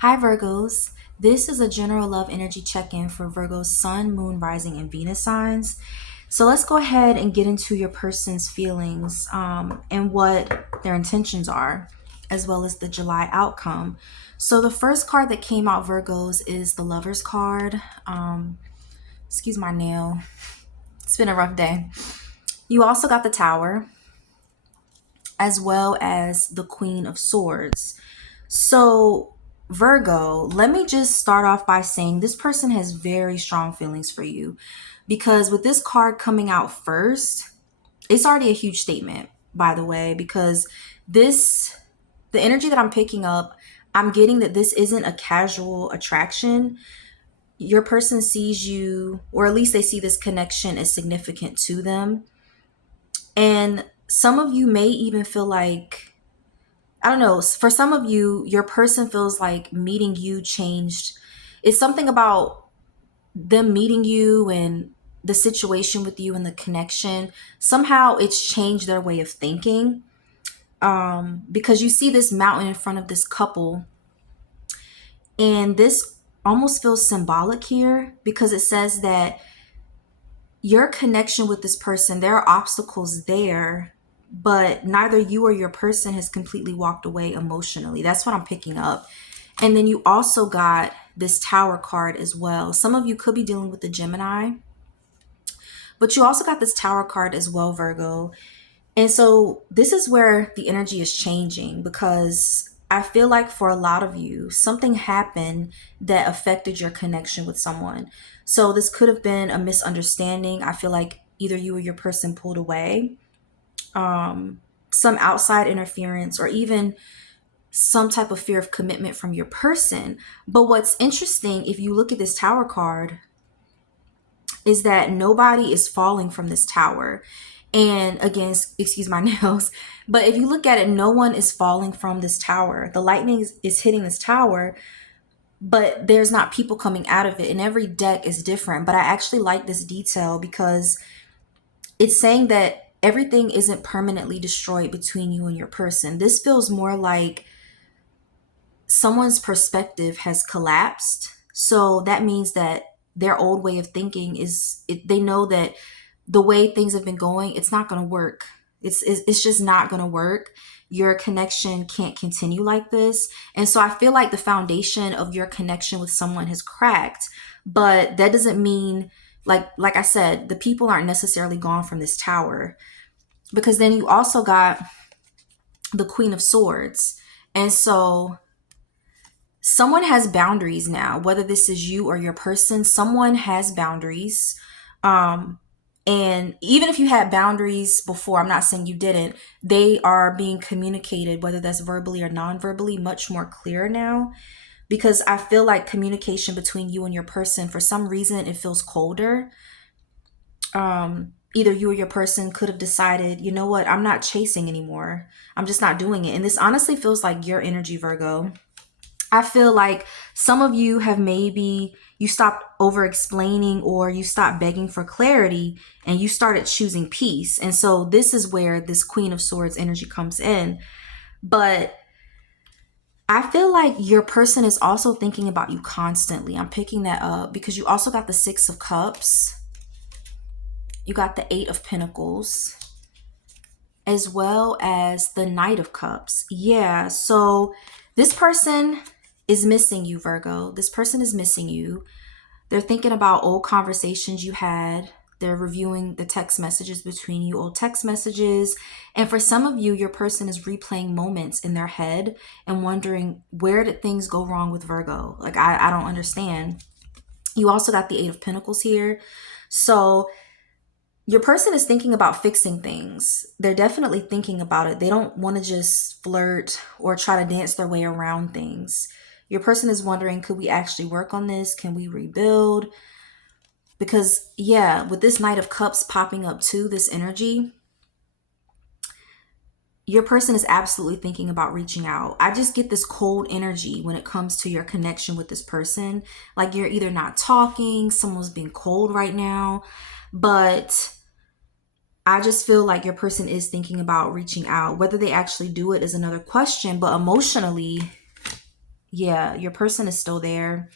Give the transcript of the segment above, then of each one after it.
Hi, Virgos. This is a general love energy check in for Virgo's Sun, Moon, Rising, and Venus signs. So let's go ahead and get into your person's feelings and what their intentions are, as well as the July outcome. So the first card that came out, Virgos, is the Lover's card. Excuse my nail. It's been a rough day. You also got the Tower, as well as the Queen of Swords. So, Virgo, let me just start off by saying this person has very strong feelings for you because with this card coming out first, it's already a huge statement, by the way, because the energy that I'm picking up, I'm getting that this isn't a casual attraction. Your person sees you, or at least they see this connection as significant to them. And some of you may even feel like, I don't know, for some of you, your person feels like meeting you changed. It's something about them meeting you and the situation with you and the connection. Somehow it's changed their way of thinking. Because you see this mountain in front of this couple, and this almost feels symbolic here because it says that your connection with this person, there are obstacles there, but neither you or your person has completely walked away emotionally. That's what I'm picking up. And then you also got this Tower card as well. Some of you could be dealing with the Gemini, but you also got this Tower card as well, Virgo. And so this is where the energy is changing because I feel like for a lot of you, something happened that affected your connection with someone. So this could have been a misunderstanding. I feel like either you or your person pulled away, some outside interference, or even some type of fear of commitment from your person. But what's interesting, if you look at this Tower card, is that nobody is falling from this tower. And again, excuse my nails, but if you look at it, no one is falling from this tower. The lightning is hitting this tower, but there's not people coming out of it. And every deck is different. But I actually like this detail because it's saying that everything isn't permanently destroyed between you and your person. This feels more like someone's perspective has collapsed. So that means that their old way of thinking they know that the way things have been going, it's not going to work. It's just not going to work. Your connection can't continue like this. And so I feel like the foundation of your connection with someone has cracked, but that doesn't mean, like I said, the people aren't necessarily gone from this tower, because then you also got the Queen of Swords. And so someone has boundaries now, whether this is you or your person. Someone has boundaries. And even if you had boundaries before, I'm not saying you didn't, they are being communicated, whether that's verbally or non-verbally, much more clear now. Because I feel like communication between you and your person, for some reason, it feels colder. Either you or your person could have decided, you know what, I'm not chasing anymore. I'm just not doing it. And this honestly feels like your energy, Virgo. I feel like some of you have maybe you stopped over explaining, or you stopped begging for clarity and you started choosing peace. And so this is where this Queen of Swords energy comes in. But I feel like your person is also thinking about you constantly. I'm picking that up because you also got the Six of Cups. You got the Eight of Pentacles, as well as the Knight of Cups. Yeah, so this person is missing you, Virgo. This person is missing you. They're thinking about old conversations you had. They're reviewing the text messages between you, old text messages. And for some of you, your person is replaying moments in their head and wondering, where did things go wrong with Virgo? Like, I don't understand. You also got the Eight of Pentacles here. So your person is thinking about fixing things. They're definitely thinking about it. They don't want to just flirt or try to dance their way around things. Your person is wondering, could we actually work on this? Can we rebuild? Because, yeah, with this Knight of Cups popping up too, this energy, your person is absolutely thinking about reaching out. I just get this cold energy when it comes to your connection with this person. Like, you're either not talking, someone's being cold right now, but I just feel like your person is thinking about reaching out. Whether they actually do it is another question, but emotionally, Yeah, your person is still there.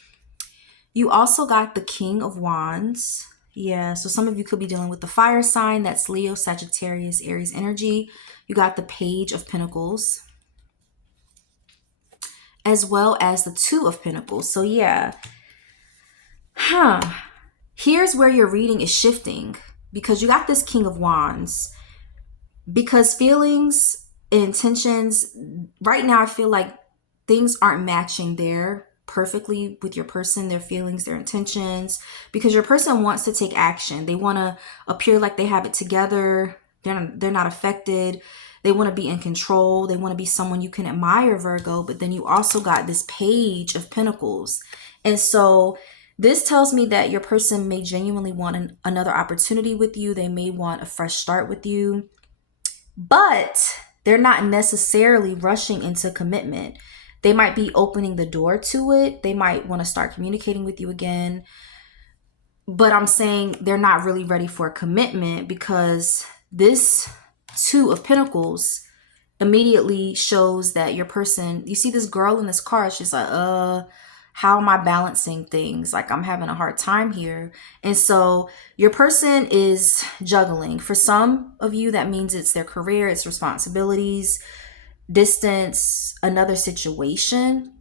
You also got the King of Wands. Yeah, so some of you could be dealing with the fire sign. That's Leo, Sagittarius, Aries energy. You got the Page of Pentacles, as well as the Two of Pentacles. So yeah, huh. Here's where your reading is shifting, because you got this King of Wands. Because feelings and intentions, right now I feel like things aren't matching there perfectly with your person, their feelings, their intentions, because your person wants to take action. They want to appear like they have it together. They're not affected. They want to be in control. They want to be someone you can admire, Virgo. But then you also got this Page of Pentacles. And so this tells me that your person may genuinely want another opportunity with you. They may want a fresh start with you, but they're not necessarily rushing into commitment. They might be opening the door to it. They might want to start communicating with you again. But I'm saying they're not really ready for a commitment, because this Two of Pentacles immediately shows that your person, you see this girl in this car, she's like, how am I balancing things? Like, I'm having a hard time here. And so your person is juggling. For some of you, that means it's their career, it's responsibilities, distance, another situation.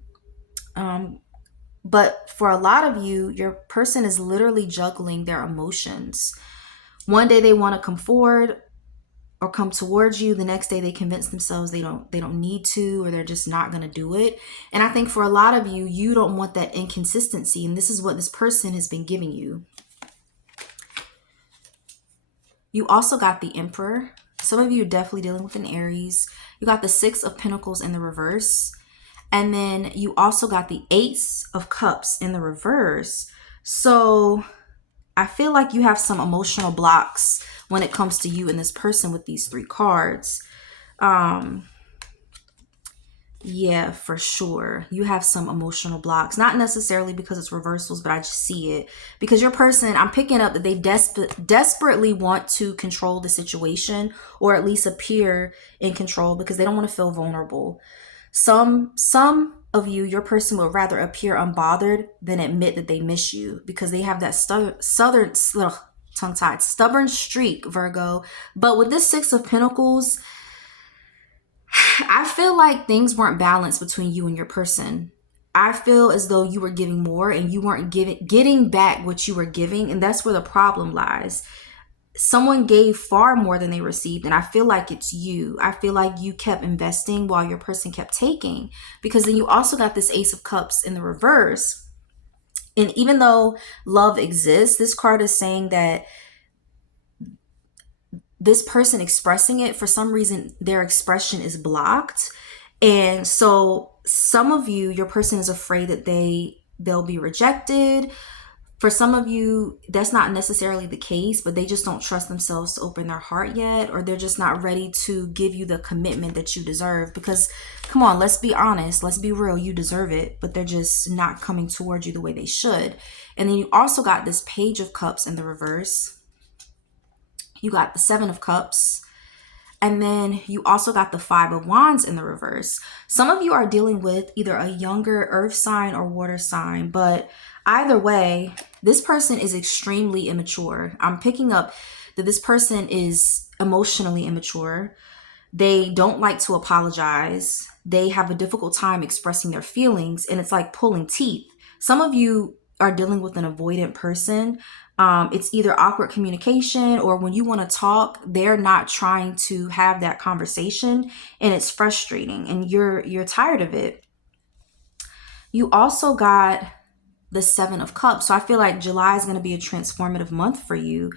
But for a lot of you, your person is literally juggling their emotions. One day they want to come forward or come towards you, the next day they convince themselves they don't need to, or they're just not going to do it. And I think for a lot of you, you don't want that inconsistency, and this is what this person has been giving you. You also got the Emperor. Some of you are definitely dealing with an Aries. You got the Six of Pentacles in the reverse, and then you also got the Ace of Cups in the reverse. So I feel like you have some emotional blocks when it comes to you and this person with these three cards. Yeah, for sure. You have some emotional blocks, not necessarily because it's reversals, but I just see it because your person, I'm picking up that they desperately want to control the situation, or at least appear in control, because they don't want to feel vulnerable. Some of you, your person would rather appear unbothered than admit that they miss you, because they have that tongue-tied, stubborn streak, Virgo. But with this Six of Pentacles, I feel like things weren't balanced between you and your person. I feel as though you were giving more and you weren't getting back what you were giving, and that's where the problem lies. Someone gave far more than they received, and I feel like it's you. I feel like you kept investing while your person kept taking, because then you also got this Ace of Cups in the reverse. And even though love exists, this card is saying that this person expressing it, for some reason, their expression is blocked. And so some of you, your person is afraid that they'll be rejected. For some of you, that's not necessarily the case, but they just don't trust themselves to open their heart yet, or they're just not ready to give you the commitment that you deserve. Because, come on, let's be honest, let's be real, you deserve it, but they're just not coming towards you the way they should. And then you also got this Page of Cups in the reverse. You got the Seven of Cups. And then you also got the Five of Wands in the reverse. Some of you are dealing with either a younger earth sign or water sign, but either way, this person is extremely immature. I'm picking up that this person is emotionally immature. They don't like to apologize. They have a difficult time expressing their feelings, and it's like pulling teeth. Some of you are dealing with an avoidant person. It's either awkward communication, or when you want to talk, they're not trying to have that conversation, and it's frustrating, and you're tired of it. You also got the Seven of Cups. So I feel like July is going to be a transformative month for you,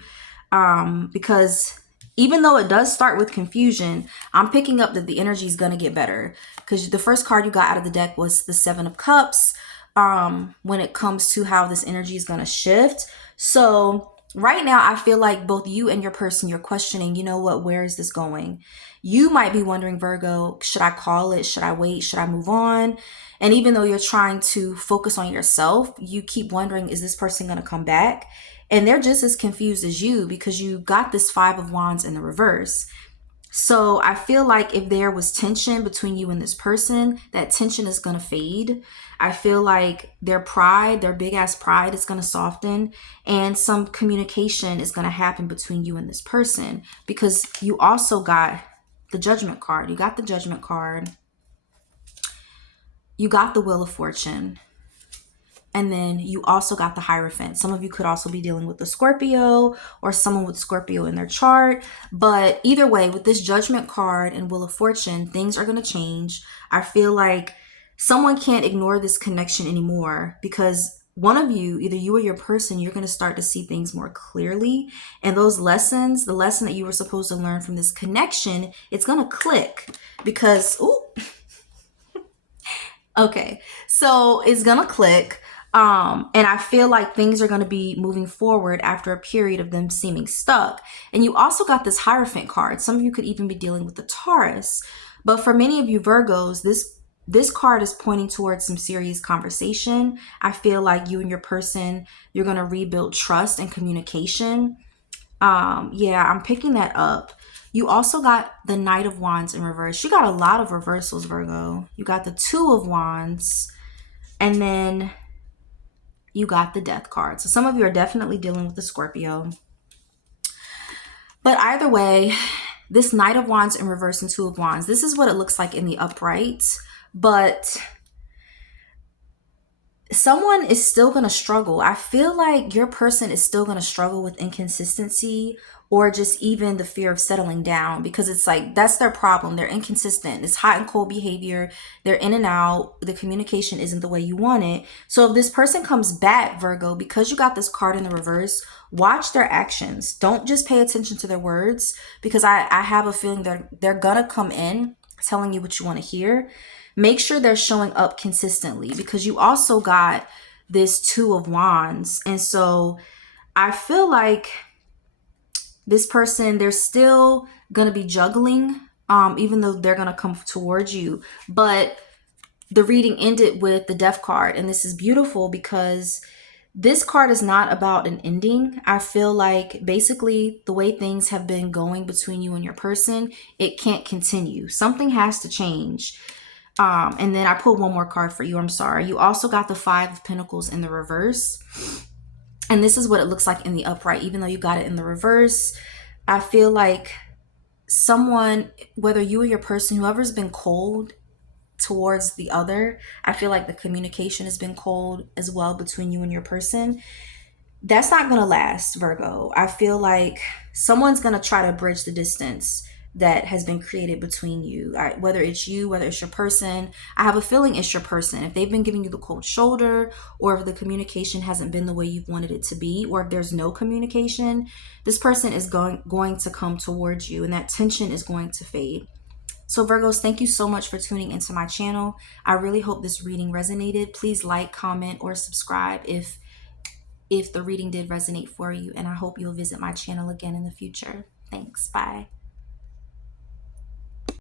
because even though it does start with confusion, I'm picking up that the energy is going to get better, because the first card you got out of the deck was the Seven of Cups. When it comes to how this energy is going to shift. So right now, I feel like both you and your person, you're questioning, you know what, where is this going? You might be wondering, Virgo, should I call it? Should I wait? Should I move on? And even though you're trying to focus on yourself, you keep wondering, is this person going to come back? And they're just as confused as you, because you got this Five of Wands in the reverse. So I feel like if there was tension between you and this person, that tension is going to fade. I feel like their pride, their big ass pride is going to soften, and some communication is going to happen between you and this person, because you also got the Judgment card. You got the Judgment card. You got the Wheel of Fortune. And then you also got the Hierophant. Some of you could also be dealing with the Scorpio or someone with Scorpio in their chart. But either way, with this Judgment card and Wheel of Fortune, things are going to change. I feel like someone can't ignore this connection anymore, because one of you, either you or your person, you're going to start to see things more clearly. And those lessons, the lesson that you were supposed to learn from this connection, it's going to click because, okay, so it's going to click. And I feel like things are going to be moving forward after a period of them seeming stuck. And you also got this Hierophant card. Some of you could even be dealing with the Taurus. But for many of you Virgos, this card is pointing towards some serious conversation. I feel like you and your person, you're going to rebuild trust and communication. Yeah, I'm picking that up. You also got the Knight of Wands in reverse. You got a lot of reversals, Virgo. You got the Two of Wands. And then you got the Death card. So some of you are definitely dealing with the Scorpio. But either way, this Knight of Wands in reverse and Two of Wands, this is what it looks like in the upright. But someone is still going to struggle. I feel like your person is still going to struggle with inconsistency, or just even the fear of settling down, because it's like that's their problem. They're inconsistent. It's hot and cold behavior. They're in and out. The communication isn't the way you want it. So if this person comes back, Virgo, because you got this card in the reverse, watch their actions. Don't just pay attention to their words, because I have a feeling they're going to come in telling you what you want to hear. Make sure they're showing up consistently, because you also got this Two of Wands. And so I feel like this person, they're still going to be juggling, even though they're going to come towards you. But the reading ended with the Death card. And this is beautiful because this card is not about an ending. I feel like basically the way things have been going between you and your person, it can't continue. Something has to change. And then I put one more card for you. I'm sorry. You also got the Five of Pentacles in the reverse. And this is what it looks like in the upright, even though you got it in the reverse. I feel like someone, whether you or your person, whoever's been cold towards the other, I feel like the communication has been cold as well between you and your person. That's not going to last, Virgo. I feel like someone's going to try to bridge the distance that has been created between you, whether it's you, whether it's your person. I have a feeling it's your person. If they've been giving you the cold shoulder, or if the communication hasn't been the way you've wanted it to be, or if there's no communication, this person is going to come towards you, and that tension is going to fade. So Virgos, thank you so much for tuning into my channel. I really hope this reading resonated. Please like, comment, or subscribe if the reading did resonate for you, and I hope you'll visit my channel again in the future. Thanks. Bye.